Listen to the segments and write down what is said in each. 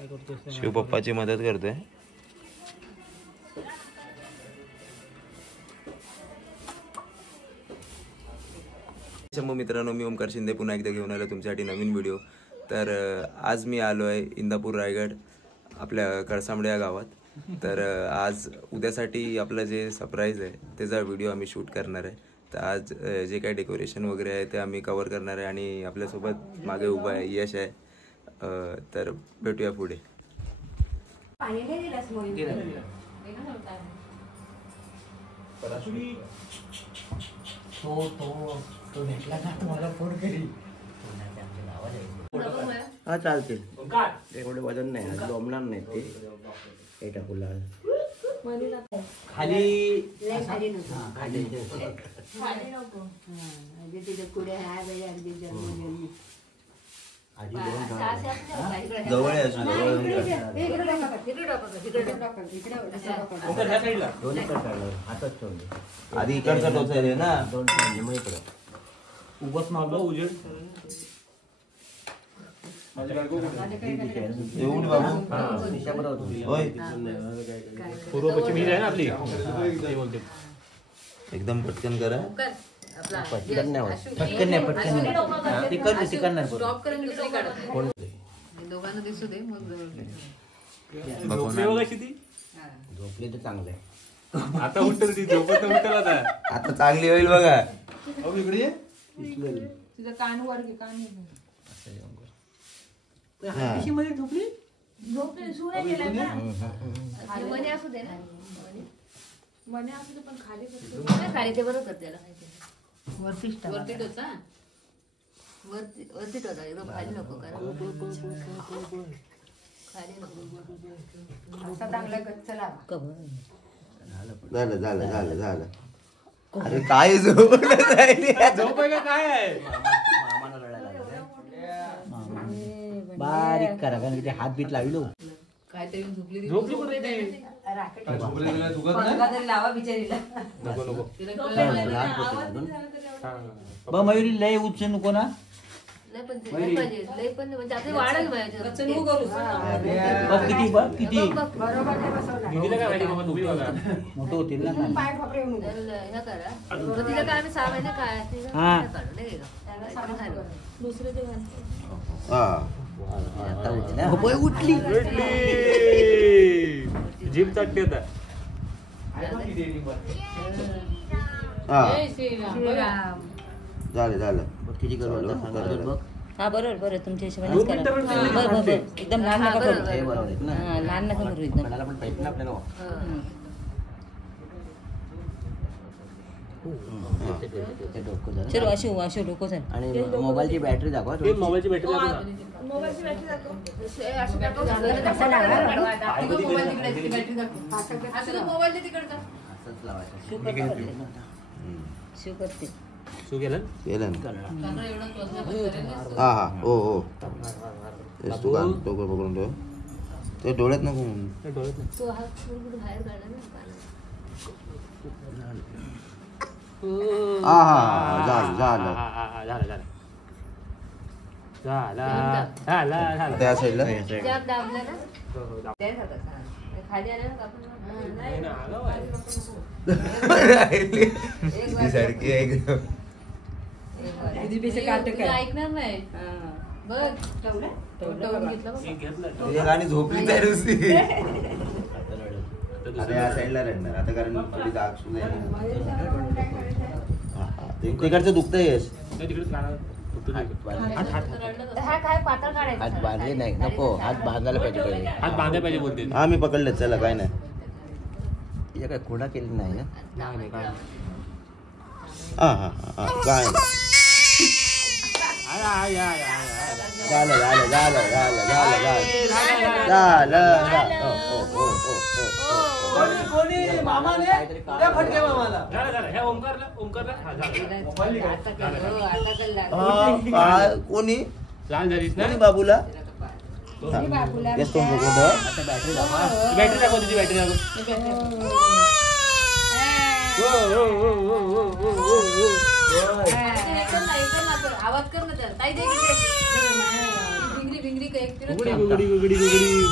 शिव पप्पाची मदत करतोय. शंभू मित्रांनो, मी ओमकार शिंदे पुन्हा एकदा घेऊन आलो तुमच्यासाठी नवीन व्हिडिओ. तर आज मी आलो आहे इंदापूर रायगड आपल्या कळसांबडे या गावात. तर आज उद्यासाठी आपलं जे सरप्राईज आहे त्याचा व्हिडिओ आम्ही शूट करणार आहे. तर आज जे काही डेकोरेशन वगैरे आहे ते आम्ही कवर करणार आहे आणि आपल्यासोबत मागे उभा आहे यश आहे. तर भेटूया पुढे. तो भेटला ना तुम्हाला फोन करी. हा चालतील. एवढे वजन नाही, जमणार नाही ते. हे टाकूला खाली खाली जवळ आहे आधी इकडचा टोचायला ना दोन उगस मागलो उजेड येऊन बाबू होय पूर्व पश्चिम ही आहे ना आपली. एकदम पटकन करा. पटकन नाही पटकन नाही. तिकड नाही दोघांना दिसू दे. झोपले तर चांगलं आहे. आता उठल ती झोपत उठल आता चांगली होईल बघा. तुझं कान वर घे. कान झोपली झोपले सुरू नाही केलं ना. मने असू दे ना. मने असू दे पण खाली खाली ते बरोबर त्याला वरती टोचा. वरती टोचा एकदम खाली नको करा. खाली नको. असा चांगला गच्च लावा. झालं झालं झालं झालं. अरे काय झोप काय आहे. मामाला रडायला बारीक करा कारण ते हात बीत लावलो. काहीतरी झोपली लावा बिचारीला. मयुरी लय उच्च नको ना. लय पण म्हणजे आता वाढेल किती मोठं होतील ना. तिला काय आम्ही 6 महिने काय दुसरे ते उठली जीप चाटली आता. झालं झालं. किती करू. हा बरोबर तुमच्या हिशोबाने एकदम लहान नका करू. लहान नका करू एकदम. पण पाहिजे ना आपल्याला. चलो अशो डोको चल. आणि मोबाईलची बॅटरी दाखवा. मोबाईलची बॅटरी शिव करते. केलं हा हा हो हो. तू पकडून ठेव. ते डोळ्यात नको म्हणून. तो हात बाहेर काढला ना. हा हा झालं झालं. त्या साईडला दाबलं ना खाली आलं सारखी एकदम ऐकणार नाही. बघ गाणी झोपली त्या दिवशी. आता या साईडला रडणार आता कारण थोडी दाग सुद्धा तिकडचं दुखतंय. यश हात बांधले नाही नको. हात बांधायला पाहिजे पहिले. हात बांधायला पाहिजे बोलते. हा मी पकडले. चला काय नाही. तिच्या काय खोडा केली नाही ना. हा हा हा काय झालं झालं झालं झालं झालं झालं कोणी बाबूला बॅटरी दाखव. तुझी बॅटरी दाखव. आवाज कर ना. भिंगरी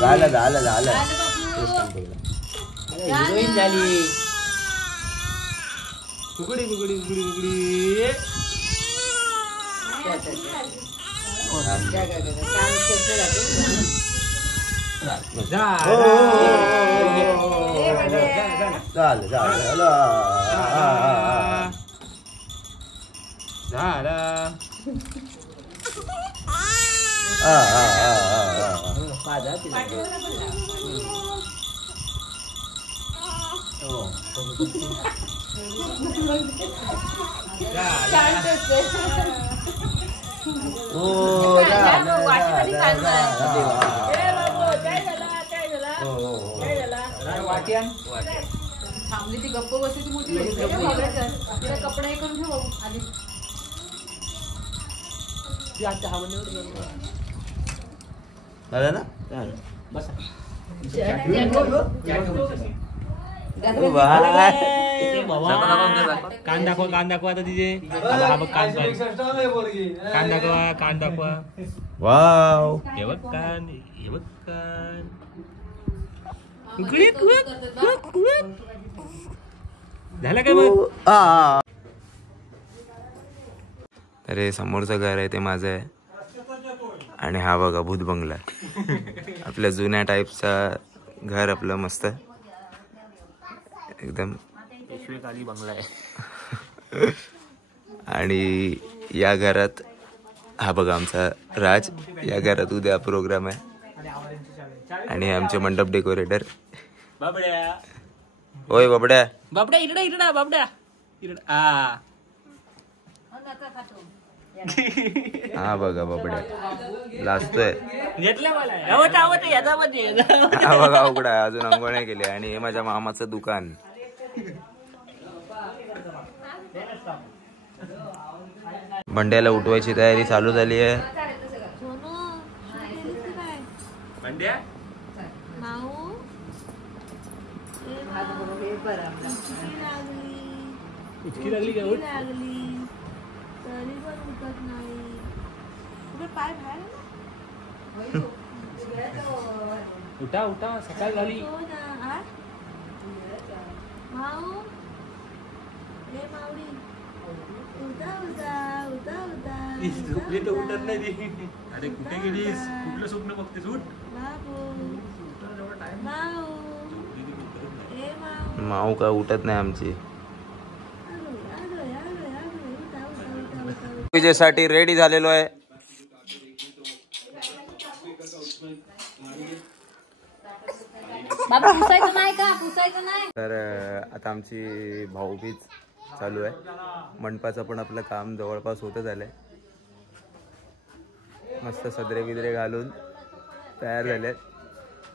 झालं झालं झालं हिरोईन झाली. उघडी उघडी उघडी उघडी. झालं झालं झाला. पाजा तिला. थांबली ती गप्प बसायची मोठी कपडे करून ठेव आधी. झालं ना कान दाखवा कान दाखवा आता तिचे. हा बघ कान कान दाखवा कान दाखवा. वाव हे बघ कान हे बघ कान. झालं काय मग. अरे समोरचं घर आहे ते माझं आहे आणि हा बघा भूत बंगला आपल्या जुन्या टाईपचा घर आपलं मस्त एकदम पेशवेकाली बंगला आहे. आणि या घरात हा बघा आमचा राज. या घरात उद्या प्रोग्राम आहे आणि आमचे मंडप डेकोरेटर बाबड्या. होय बाबड्या. बाबड्या इकडे इकडे बाबड्या इकडे. हा बघा बाबड्या लाजतोय. घेतलं मला याचा हा बघा उघडा आहे, अजून अंघोळ नाही केली. आणि हे माझ्या मामाचं दुकान. बंड्याला उठवायची तयारी चालू झाली आहे. बंड्या उचकी लागली का. उठ. उठा उठा सकाळ झाली. झोपली तर उठत नाही ती. अरे कुठे गेलीस. कुठलं स्वप्न बघतेस. उठ. माऊ का उठत नाही आमची. विजयसाठी रेडी झालेलो आहे. बाबा पुसायचं नाही का. पुसायचं नाही. तर आता आमची भाऊबीज चालू आहे. मंडपाचं पण आपलं काम जवळपास होतं झालंय. मस्त सदरे बिदरे घालून तयार झालेत.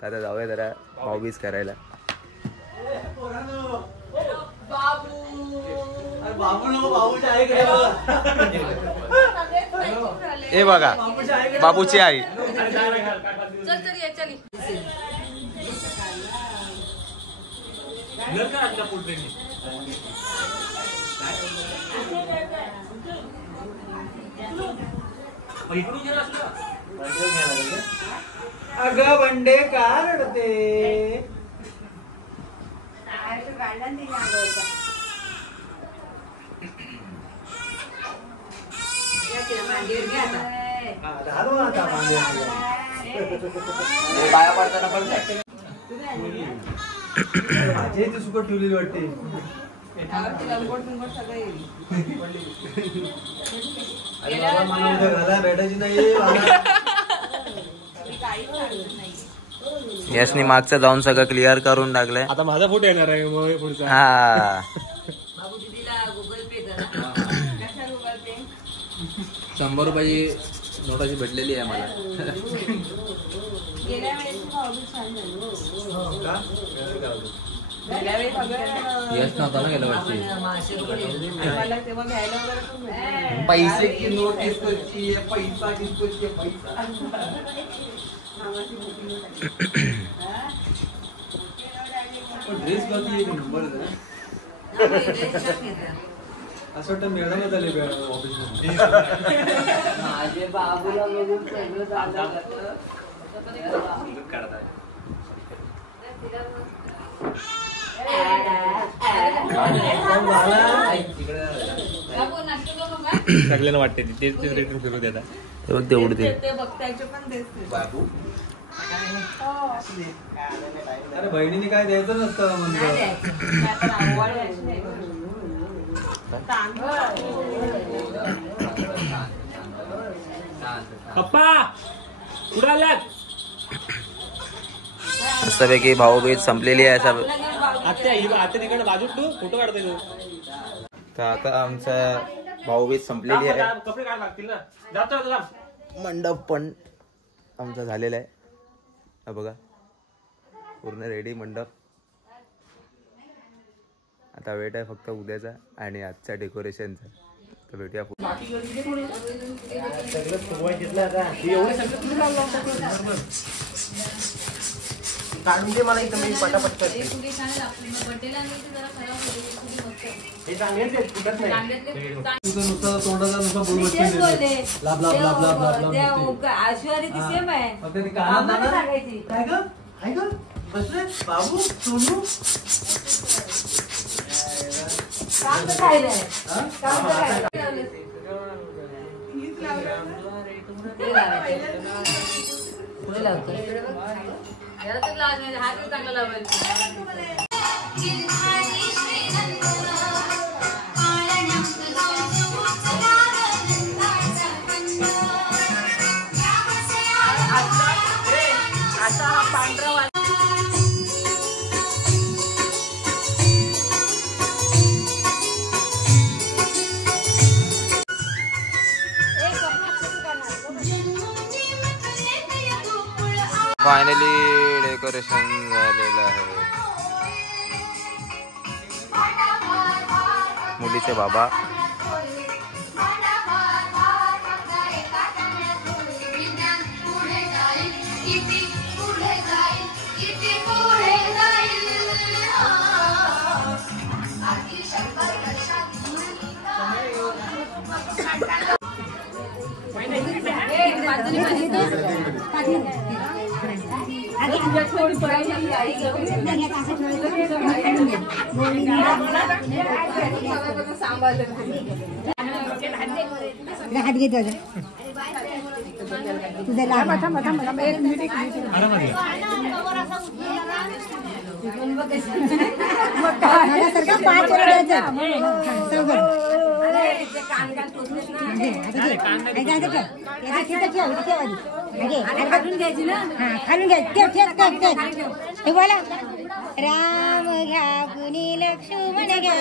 तर आता जाऊया जरा भाऊबीज करायला. हे बघा बाबूची आई. चल तरी ये चली. अगं बंडे का रडते. पाया पडताना पण माझी इथे सुकट ठेवलेली वाटते. अरे बाबा मला उद्या घाला भेटायची नाही. यासनी मागचं जाऊन सगळं क्लिअर करून टाकलंय. आता माझा फोटो येणार आहे मग पुढचा. हा बाबू दीदीला गुगल पे करा. कशा गुगल पे. 100 रुपयाची नोटाची भेटलेली आहे मला. गेल्या वेळेस छान झालं. यश नव्हता ना गेलं वाटते. तेव्हा घ्यायला वगैरे पैसे की नोट किसकोची है, पैसा किसकोची है, पैसा. ड्रेस बाकी नंबर असं वाटतं मॅडमच आले ऑफिसमध्ये. माझे बाबूला बघून सगळं झालं. सगळ्यांना वाटते तेच रिटर्न फिरू देतात. हे बघ ते उडते. बाबू अरे बहिणीने काय द्यायचं नसतं म्हणजे. पप्पा कुठं आलात? मस्तपैकी भाऊबीज संपलेली आहे सब. आत्या तिकडे बाजू तू फोटो काढते तू. तर आता आमचा भाऊबीज संपलेली आहे. कपडे काय लागतील ना. जातो मंडप पण आमचा झालेला आहे. हा बघा पूर्ण रेडी मंडप. आता वेट आहे फक्त उद्याचा आणि आजच्या डेकोरेशनचा. तर भेटूया काढून दे मला इथं मी पटापट करते. हे चांगलेच आहेत, फुटत नाही. तुझं नुसतं तोंडाचा नुसतं बोलवत नाही. लाभ लाभ लाभ लाभ लाभ लाभ. आश्वारी ती सेम आहे. फक्त ती कानात ना सांगायची काय ग? काय ग? बसले बाबू सोनू. काम तर राहिलंय. काम तर राहिलंय. पुढे लावतो. याला तर लाज नाही. हात चांगला लावायचा. आता हा पांढरा वाला फायनली डेकोरेशन झालेलं आहे. मुलीचे बाबा हात घेत तुझा लाभ पाच खालून घ्यायची बोला. राम घ्या कुणी लक्ष्मण घ्या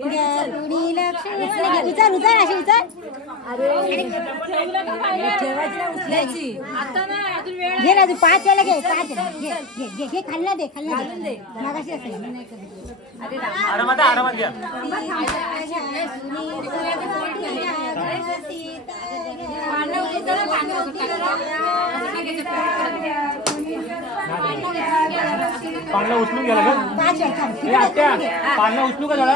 कुणी लक्ष्मण घ्या. उचल उचल अशी उचल. घे ना तू 5 वेळा घे. 5 घे घे खाल्ला दे खाल्ला दे. मागाशी असेल आरामात घ्या. पाण्याला उचलून गेला का? 5 वेळा पाण्याला उचलू का जरा?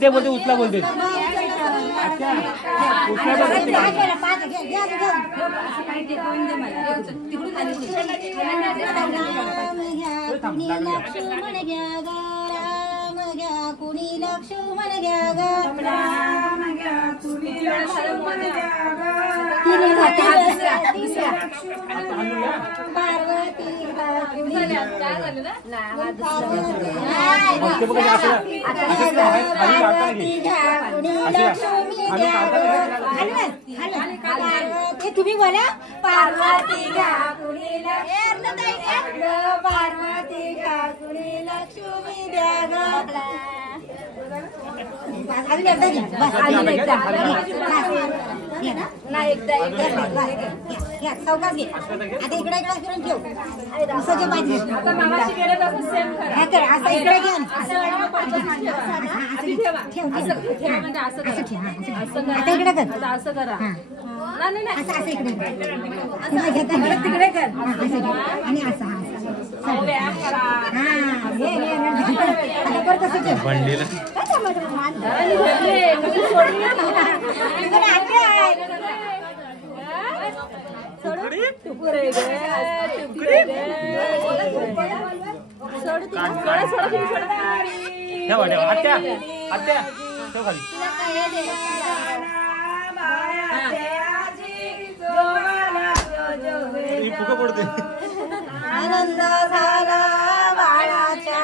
ते बोलते उचला बोलते. लक्ष्मण घ्या राम घ्या कुणी लक्ष्मण घ्या तुम्ही बोला पार्वती घ्या कुणी पार्वती घ्या कुणी लक्ष्मी द्या. अजून एकदा घ्या चौकाच घे. आता इकडे इकडे करून ठेव. उसाच्या भाजी असं इकडे घ्या. आता इकडे कर. असं करा. असं इकडे घेता तिकडे कर. आणि असं बंडीला आत्या आत्या ठेव खाली. ही फुकं पडते. आनंद झाला बाळाच्या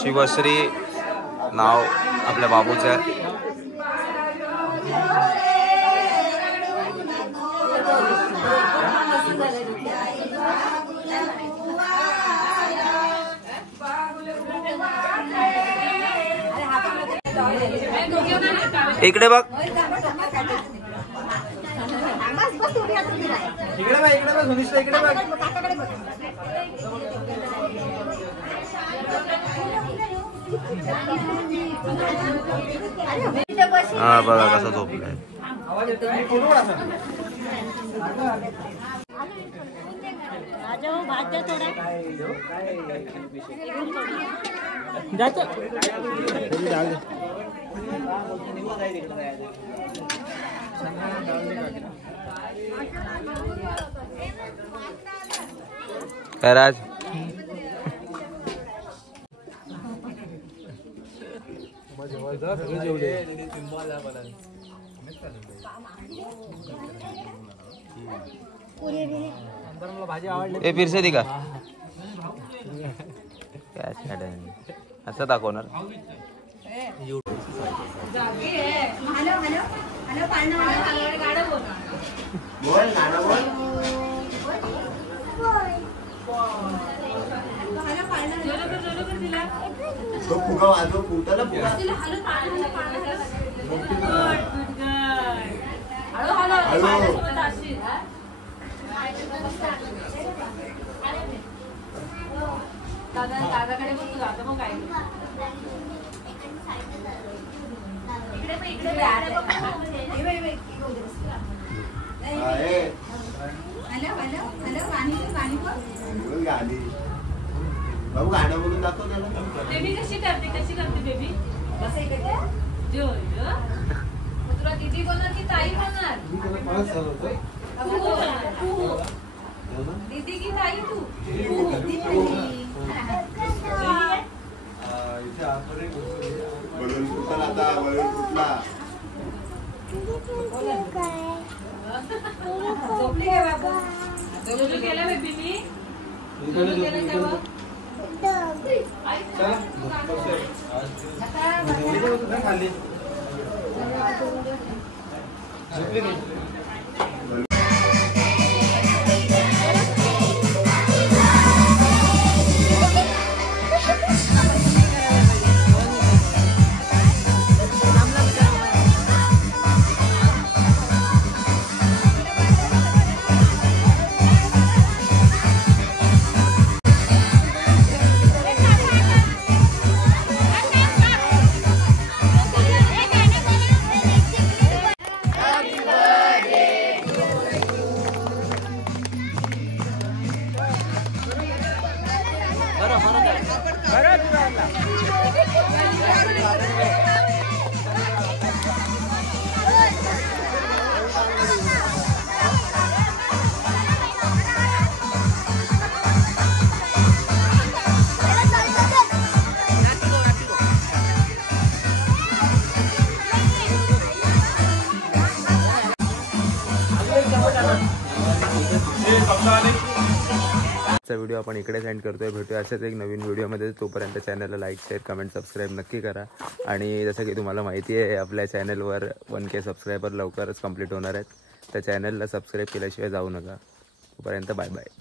शिवश्री नाव आपल्या बाबूचं आहे. इकडे बघ. इकडे बघ, इकडे बघ, सुनिश्चित इकडे बघ. हा बघा कसा झोपलाय. काय राज फिर से दिखा असं दाखवणार. तो फुगा वाजव फुटाला फुगा दादाकडे बघ तुला मग काय बाबू गाणं बोलून दाखव त्याला. बेबी कशी करते बेबी जो तुला दीदी बोलणार की ताई बोलणार दीदी की ताई तू बळून फुटला आता बळून फुटला. झोपली काय बाबा जोजो केला बेबी Happy birthday आजचा व्हिडिओ आपण इकडेच एंड करतोय. भेटूया अशाच एक नवीन व्हिडिओमध्ये. तोपर्यंत चॅनलला लाईक शेअर कमेंट सबस्क्राईब नक्की करा. आणि जसं की तुम्हाला माहिती आहे आपल्या चॅनलवर 1K सबस्क्रायबर लवकरच कंप्लीट होणार आहेत. त्या चॅनलला सबस्क्राईब केल्याशिवाय जाऊ नका. तोपर्यंत बाय बाय.